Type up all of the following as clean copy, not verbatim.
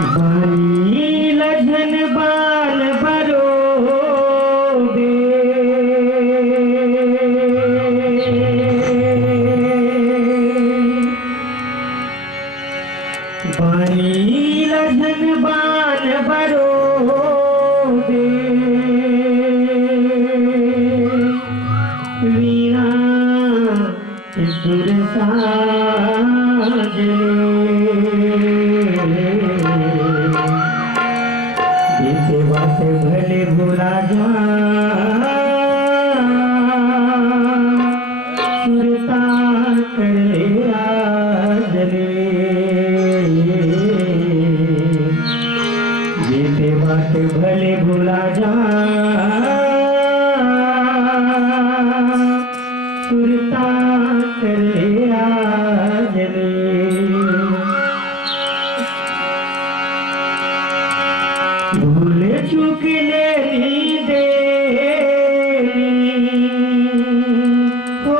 बानी लगन बाल बरो दे बानी लगन बाल बरो दे वीणा सुर साजने इसे बात भले भुला जा सुरता कर ले आजने इसे बात भले भुला जा सुरता कर ले आजने भूल चूक लेनी देनी हो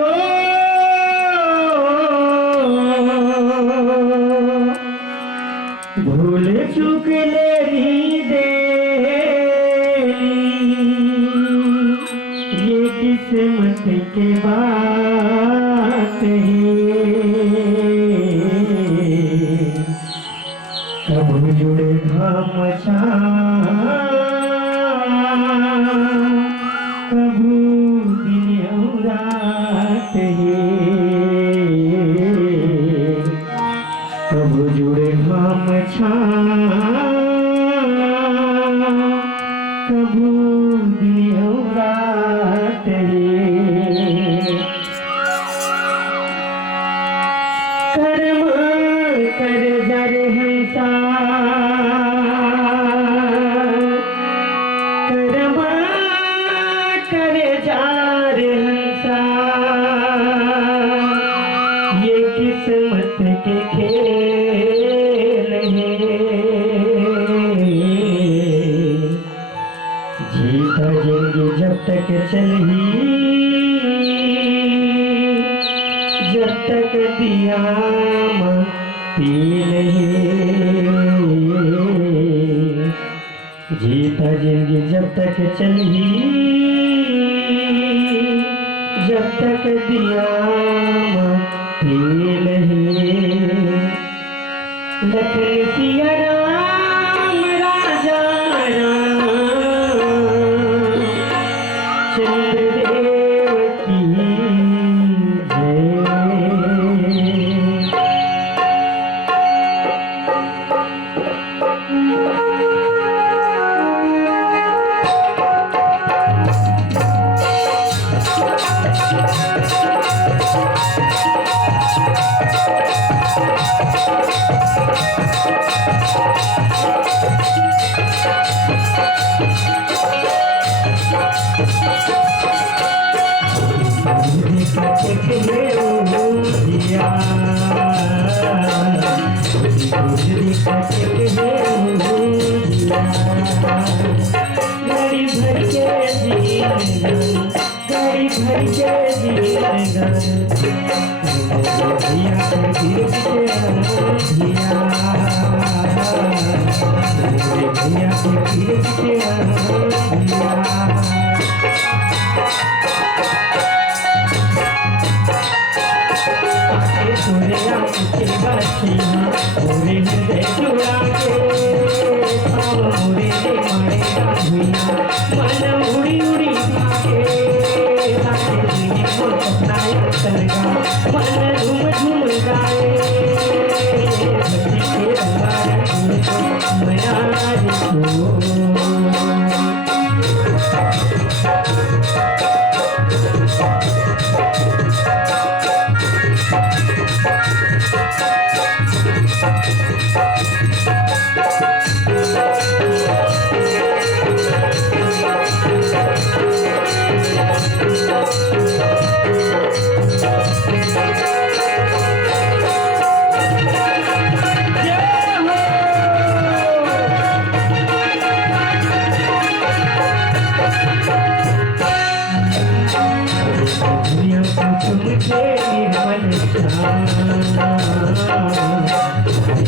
भूल चूक लेनी देनी ये किस्मत के बात है कब जुड़े घाम कबू दिन रात है कब जुड़े घाम कबू दिन रात है कर्म कर जर हंसा कर्म कर जार हंसा ये किस्मत के खेल है जीता जिंदगी जब तक चली जब तक दिया पील जीता जिंदगी जब तक चली जब तक दिया पील लखन सिया राम राजा राम चंद्रदेव की गड़ी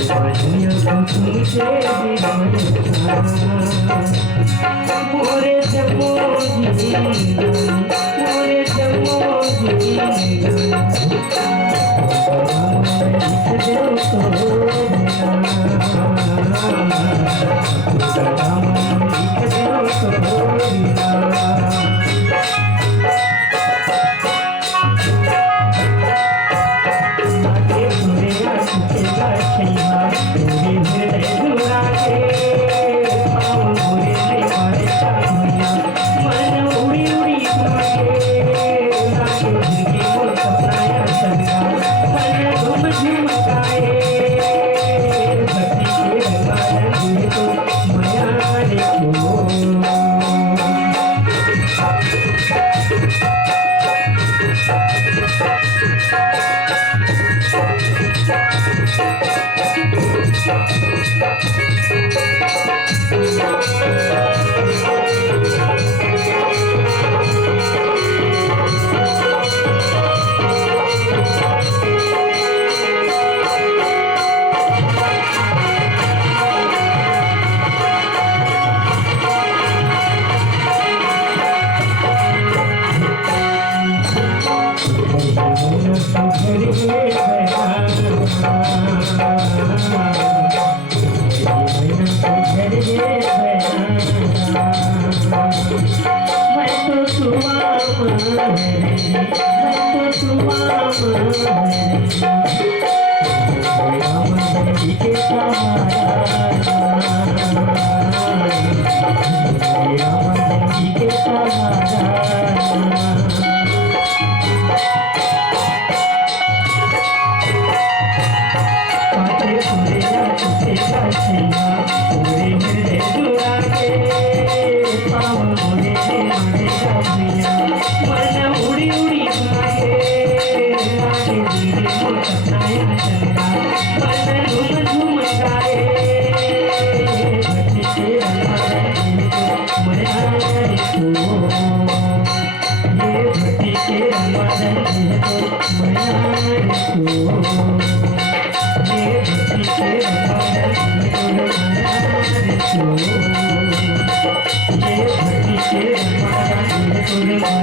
भर के तुमसे मोरे जमोगी मोरे जमोगी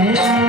ये